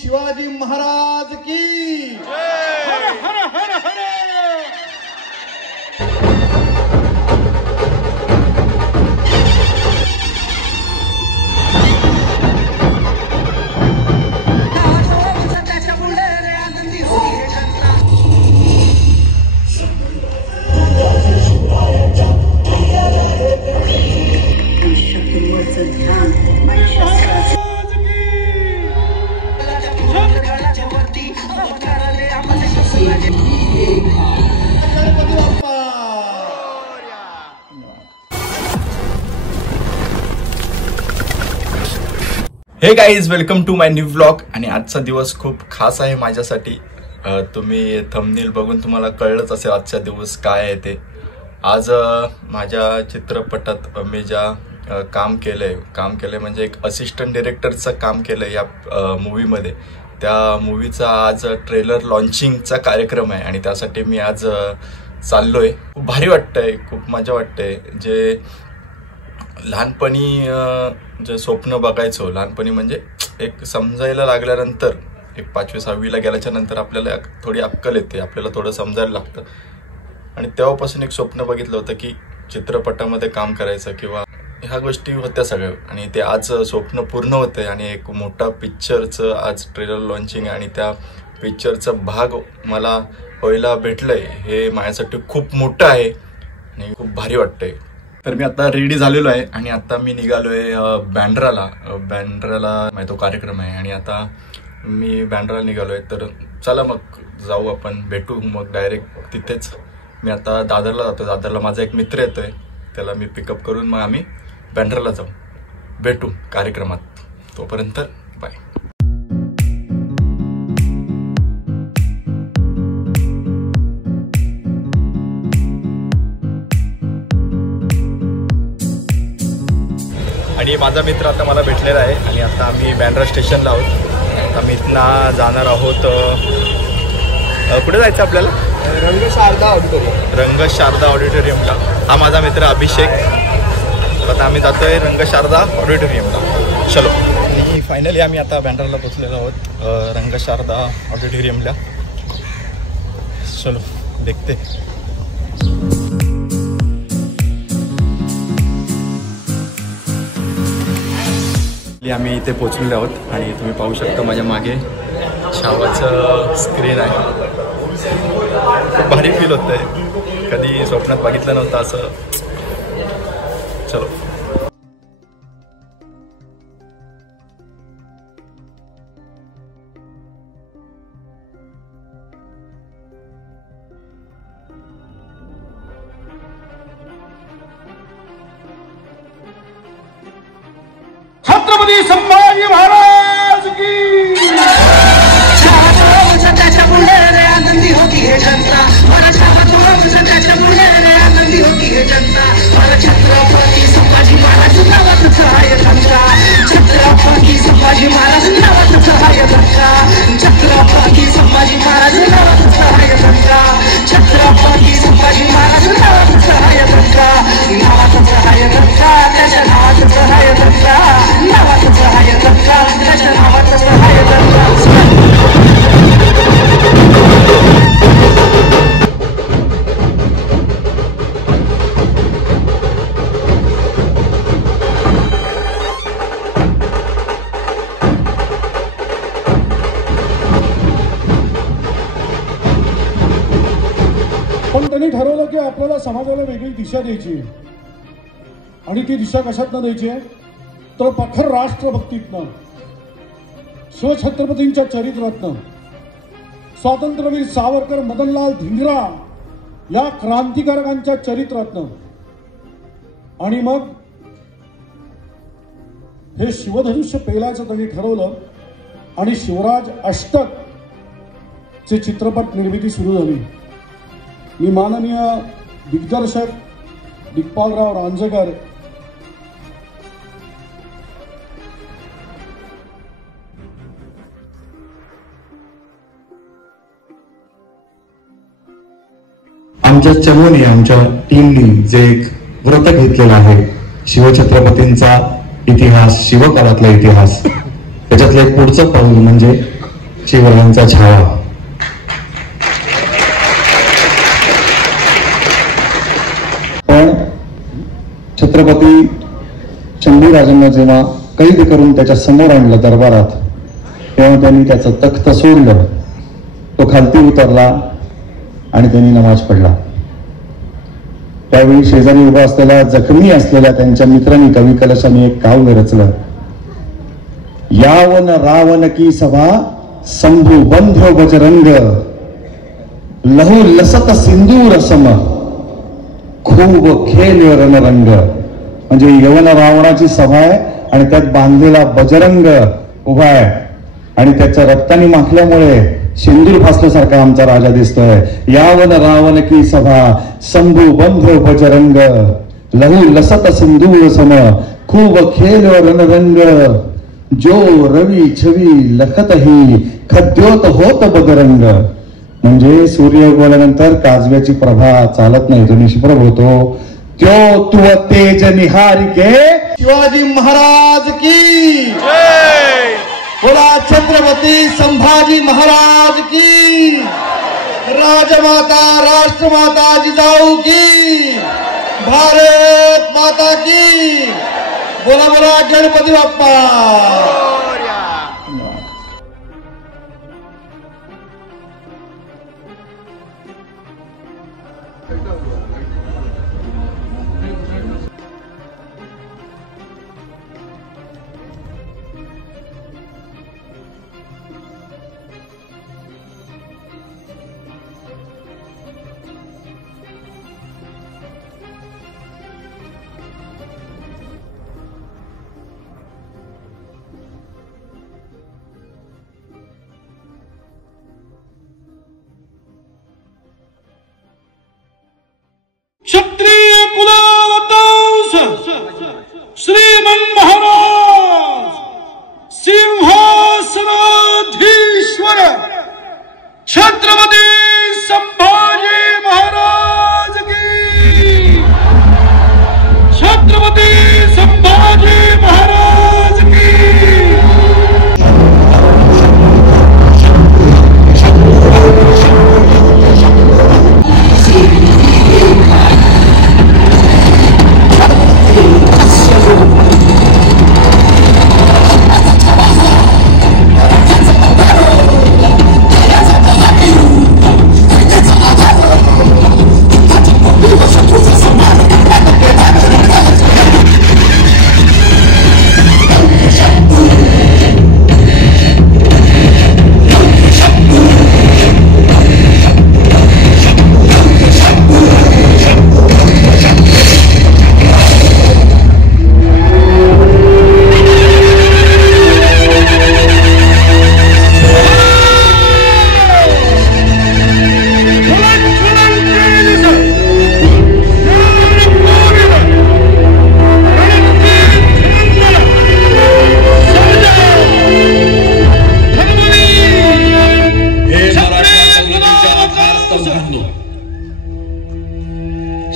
शिवाजी महाराज की हर हर हर हर। Hey guys, welcome to my new vlog. आणि आजचा दिवस खूप खास आहे माझ्यासाठी. तुम्ही थंबनेल बघून तुम्हाला कळलंच असेल आजचा दिवस काय आहे ते. आज माझ्या चित्रपटात मी ज्या काम केलंय म्हणजे एक असिस्टंट डिरेक्टरचं काम केलंय या मूवीमध्ये. त्या मूवीचा आज ट्रेलर लॉन्चिंगचा कार्यक्रम आहे आणि त्यासाठी मी आज चाललोय. खूप भारी वाटतंय, खूप मजा वाटते. जे लहानपणी जे स्वप्न बघायचो, लहानपणी म्हणजे एक समजायला लागल्यानंतर, एक 5वी 6वीला गेल्याच्या नंतर आपल्याला थोडी अक्कल येते, आपल्याला थोडं समजायला लागतं. आणि तेव्हापासून एक स्वप्न बघितलं होतं की चित्रपटामध्ये काम करायचं किंवा ह्या गोष्टी होत्या सगळ्या. आणि ते आज स्वप्न पूर्ण होतंय आणि एक मोठा पिक्चरचं आज ट्रेलर लॉन्चिंग आहे आणि त्या पिक्चरचं भाग मला व्हायला भेटलंय. हे माझ्यासाठी खूप मोठं आहे आणि खूप भारी वाटतंय. तर मी आता रेडी झालेलो आहे आणि आता मी निघालोय बँड्राला. बँड्राला तो कार्यक्रम आहे आणि आता मी बँड्राला निघालोय. तर चला मग जाऊ, आपण भेटू मग डायरेक्ट तिथेच. मी आता दादरला जातो. दादरला माझा एक मित्र येतोय, त्याला मी पिकअप करून मग आम्ही बँड्राला जाऊ, भेटू कार्यक्रमात. तोपर्यंत बाय. आणि माझा मित्र आता मला भेटलेला आहे आणि आता आम्ही बँड्रा स्टेशनला आहोत. आम्ही इथनं जाणार आहोत. कुठे जायचं आपल्याला? रंग शारदा ऑडिटोरियमला. हा माझा मित्र अभिषेक. आता आम्ही जातोय रंग शारदा ऑडिटोरियमला. चलो. आणि फायनली आम्ही आता बँड्राला पोचलेलो आहोत, रंग शारदा ऑडिटोरियमला. चलो देखते. आम्ही इथे पोचलेलो आहोत आणि तुम्ही पाहू शकता माझ्या मागे छावाचं स्क्रीन आहे. खूप भारी फील होत आहे, कधी स्वप्नात बघितलं नव्हतं असं. चलो. छत्रपती संभाजी महाराज की. त्याच्या मुळे आनंदी होती हे जनता. मला त्याच्या मुळे आनंदी होती हे जनता. मला छत्रपती संभाजी महाराज नावाचं आहे जनता. छत्रपती संभाजी महाराज नावाचं आहे जनता. छत्रपती संभाजी महाराज नावाचं आहे जनता. छत्रपती संभाजी महाराज नावाचं आहे जनता. नावाचं आहे जनता. त्याच्या नावाचं आहे जनता. नावाचं आहे जनता. त्याच्या नावाचं आहे जनता. पण त्यांनी ठरवलं की आपल्याला समाजाला वेगळी दिशा द्यायची. आणि ती दिशा कशातनं द्यायची आहे तर प्रखर राष्ट्रभक्तीतनं, शिवछत्रपतींच्या चरित्रातनं. स्वातंत्र्यवीर सावरकर, मदनलाल धिंगरा या क्रांतिकारकांच्या चरित्रातनं. आणि मग हे शिवधनुष्य पेलायचं त्यांनी ठरवलं आणि शिवराज अष्टक चे चित्रपट निर्मिती सुरू झाली. मी माननीय दिग्दर्शक दिग्पालराव रांजकर आमच्या चमूने, आमच्या टीमनी जे एक व्रत घेतलेलं आहे, शिवछत्रपतींचा इतिहास, शिवकाळातला इतिहास, त्याच्यातलं एक पुढचं पाऊल म्हणजे शिवरायांचा छावा. पण छत्रपती शंभूराजांना जेव्हा कैद करून त्याच्या समोर आणलं दरबारात, तेव्हा त्यांनी त्याचं तख्त सोडलं, तो खालती उतरला आणि त्यांनी नमाज पडला. त्यावेळी शेजारी उभा असलेल्या जखमी असलेल्या त्यांच्या मित्रांनी कवी कलशाने एक काव्य रचलं. यावन रावण की सभा शंभू बंध बजरंग, लहू लसत सिंदूर सम खूप खेळ रणरंग. म्हणजे यवन रावणाची सभा आहे आणि त्यात बांधलेला बजरंग उभा आहे आणि त्याच्या रक्ताने माखल्यामुळे सिंदूर फासल्यासारखा आमचा राजा दिसतोय. यावन रावण की सभा शंभू बंध बजरंग, लहू लसत सिंदूर सम खूप खेळ रणरंग. जो रवी छवी लखत ही खद्योत होत बदरंग. म्हणजे सूर्य उगवल्यानंतर काजव्याची प्रभा चालत नाही, तो निष्प्रभ होतो. त्यो तुव तेज निहारिके शिवाजी महाराज की जय. बोला छत्रपती संभाजी महाराज की. राजमाता राष्ट्रमाता जिजाऊ की. भारत माता की. बोला बोला गणपती बाप्पा. क्षत्रिय कुलवंश श्रीमन महाराज सिंहासनाधीश्वर छत्रपती संभाजी महाराज की. छत्रपती संभाजी महाराज की.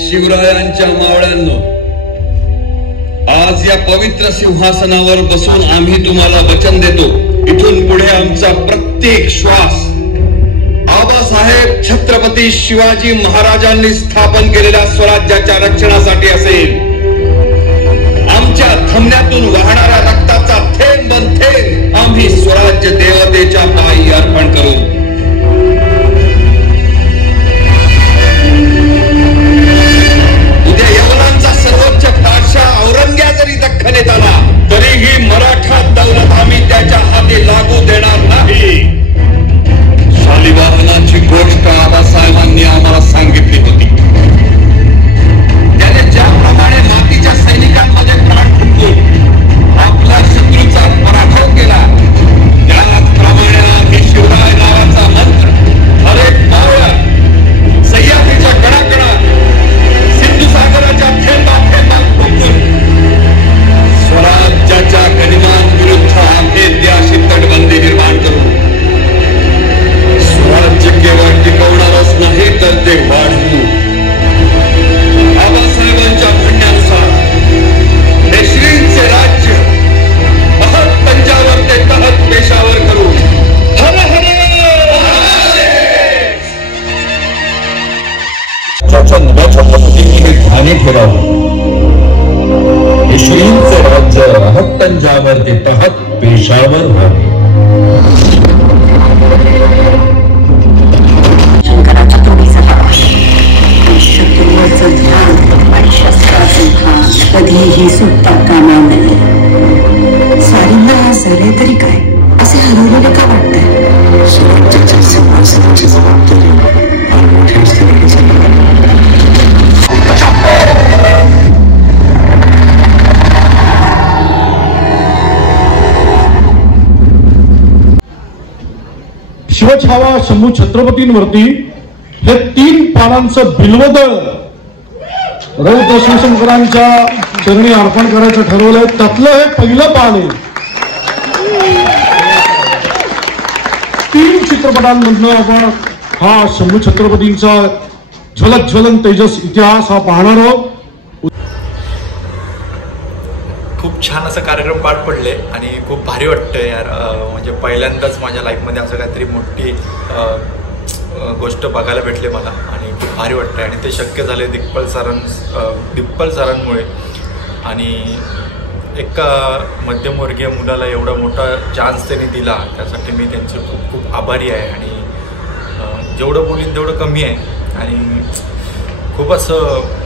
शिवरायांच्या मावळ्यांनो, आज या पवित्र सिंहासनावर बसून आम्ही तुम्हाला वचन देतो, इथून पुढे आमचा प्रत्येक श्वास आबासाहेब छत्रपती शिवाजी महाराजांनी स्थापन केलेल्या स्वराज्याच्या रक्षणासाठी असेल. आमच्या धमन्यातून वाहणाऱ्या रक्ताचा थेंब थेंब आम्ही स्वराज्य देवतेच्या पायी अर्पण करू. सर्वोच्च बादशाह औरंग्या जरी दख्खनेत आला तरीही मराठा दौलत आम्ही त्याच्या हाती लागू देणार नाही. शालिवाहनाची गोष्ट आबासाहेबांनी आम्हाला सांगितली होती. त्याने ज्याप्रमाणे मातीच्या सैनिकांमध्ये प्राण फुंकून आपला शत्रूचा पराभव केला, त्याचप्रमाणे पंजावर ते पाहत पेशावर व्हावे. शंकराच्या तोडीचा प्रकाश, शत्रूवरचं ध्यान आणि शस्त्राचं भान कधीही सुटता कामा नये. स्वारींना झाले तरी काय, असे हरवलेले का वाटतंय? स्वराज्याच्या सिंहासनाची जबाबदारी फार मोठ्या स्तराने झाली. शिवछावा शंभू छत्रपतींवरती हे 3 पानांचं बिल्वदळ रौद्र शिवशंकरांच्या चरणी अर्पण करायचं ठरवलंय. त्यातलं हे पहिलं पान आहे. 3 चित्रपटांमधनं आपण हा शंभू छत्रपतींचा झलक झलन तेजस इतिहास हा पाहणार आहोत. खूप छान असं कार्यक्रम पार पडले आणि खूप भारी वाटतं यार. म्हणजे पहिल्यांदाच माझ्या लाईफमध्ये असं काहीतरी मोठी गोष्ट बघायला भेटले मला आणि खूप भारी वाटतं. आणि ते शक्य झाले दिप्पल सरांमुळे. आणि एका मध्यमवर्गीय मुलाला एवढा मोठा चान्स त्यांनी दिला, त्यासाठी मी त्यांचे खूप खूप आभारी आहे. आणि जेवढं बोलीन तेवढं कमी आहे. आणि खूप असं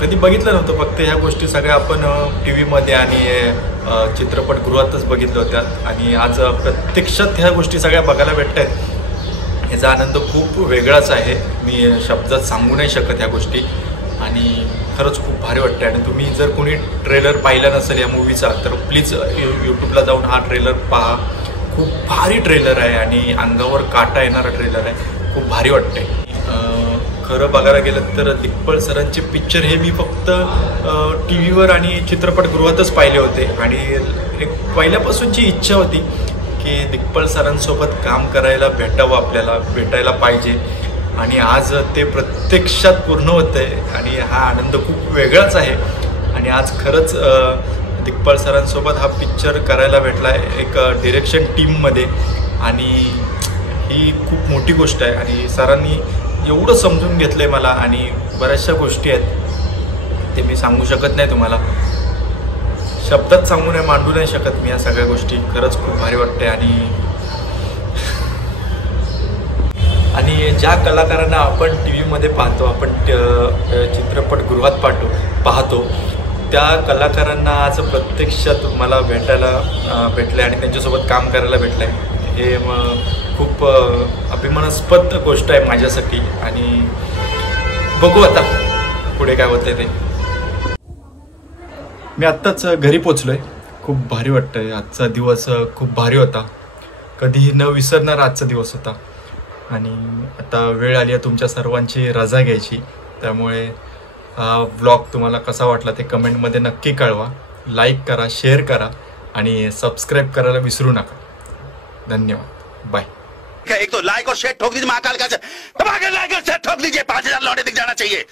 कधी बघितलं नव्हतं. फक्त ह्या गोष्टी सगळ्या आपण टी व्हीमध्ये आणि चित्रपटगृहातच बघितल्या होत्या. आणि आज प्रत्यक्षात ह्या गोष्टी सगळ्या बघायला भेटत आहेत. ह्याचा आनंद खूप वेगळाच आहे. मी शब्दात सांगू नाही शकत ह्या गोष्टी. आणि खरंच खूप भारी वाटतं. आणि तुम्ही जर कोणी ट्रेलर पाहिला नसेल या मूवीचा तर प्लीज यूट्यूबला जाऊन हा ट्रेलर पहा. खूप भारी ट्रेलर आहे आणि अंगावर काटा येणारा ट्रेलर आहे. खूप भारी वाटतंय. खरं बघायला गेलं तर दिग्पल सरांचे पिक्चर हे मी फक्त टी व्हीवर आणि चित्रपटगृहातच पाहिले होते. आणि एक पहिल्यापासूनची इच्छा होती की दिग्पल सरांसोबत काम करायला भेटावं, आपल्याला भेटायला पाहिजे. आणि आज ते प्रत्यक्षात पूर्ण होत आहे आणि हा आनंद खूप वेगळाच आहे. आणि आज खरंच दिग्पल सरांसोबत हा पिक्चर करायला भेटला आहे एक डिरेक्शन टीममध्ये. आणि ही खूप मोठी गोष्ट आहे. आणि सरांनी एवढं समजून घेतलंय मला. आणि बऱ्याचशा गोष्टी आहेत ते मी सांगू शकत नाही तुम्हाला, शब्दात सांगू नाही, मांडू नाही शकत मी या सगळ्या गोष्टी. खरंच खूप भारी वाटते. आणि ज्या कलाकारांना आपण टी व्हीमध्ये पाहतो, आपण चित्रपटगृहात पाहतो त्या कलाकारांना आज प्रत्यक्षात मला भेटलं आणि त्यांच्यासोबत काम करायला भेटलं आहे. हे खूप अभिमानास्पद गोष्ट आहे माझ्यासाठी. आणि बघू आता पुढे काय होतंय ते. मी आत्ताच घरी पोचलोय. खूप भारी वाटतंय. आजचा दिवस खूप भारी होता. कधीही न विसरणारा आजचा दिवस होता. आणि आता वेळ आली आहे तुमच्या सर्वांची रजा घ्यायची. त्यामुळे हा व्लॉग तुम्हाला कसा वाटला ते कमेंटमध्ये नक्की कळवा. लाईक करा, शेअर करा आणि सबस्क्राईब करायला विसरू नका. धन्यवाद. बाय. एक तो लाइक और शेयर ठोक दीजिए, महाकाल का दबा के लाइक और शेयर ठोक दीजिए. 5000 लौटे दिख जाना चाहिए.